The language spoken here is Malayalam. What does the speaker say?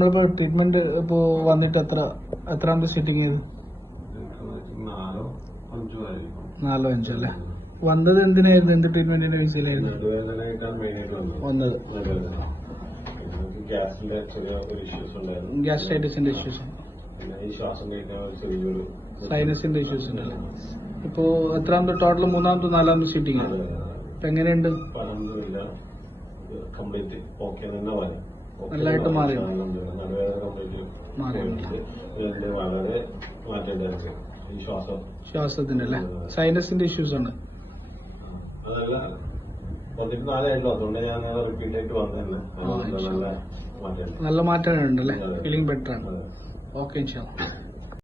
നമ്മളിപ്പോ ട്രീറ്റ്മെന്റ് ഇപ്പോ വന്നിട്ട് എത്രാമത്തെ സിറ്റിംഗ് ചെയ്തു? 4 5 അല്ലേ? വന്നത് എന്തിനായിരുന്നു? എന്ത് ട്രീറ്റ്മെന്റിന്റെ വിഷയമായിരുന്നു വന്നത്? ഗ്യാസ്ട്രൈറ്റിസിന്റെ ഇഷ്യൂസ്, സൈനസിന്റെ ഇഷ്യൂസ് ഉണ്ടല്ലോ. ഇപ്പോ എത്രാമത്തെ ടോട്ടൽ? 3ാമത്തെ 4ാമത്തെ സിറ്റിംഗ് ആണ്. ഇപ്പൊ എങ്ങനെയുണ്ട്? നല്ലതായിട്ട് മാറി. ശ്വാസത്തിന്റെ അല്ലേ? സൈനസിന്റെ ഇഷ്യൂസ് ആണ്. നല്ല മാറ്റം ഉണ്ടല്ലേ? ഫീലിംഗ് ബെറ്റർ ആണ്. ഓക്കെ.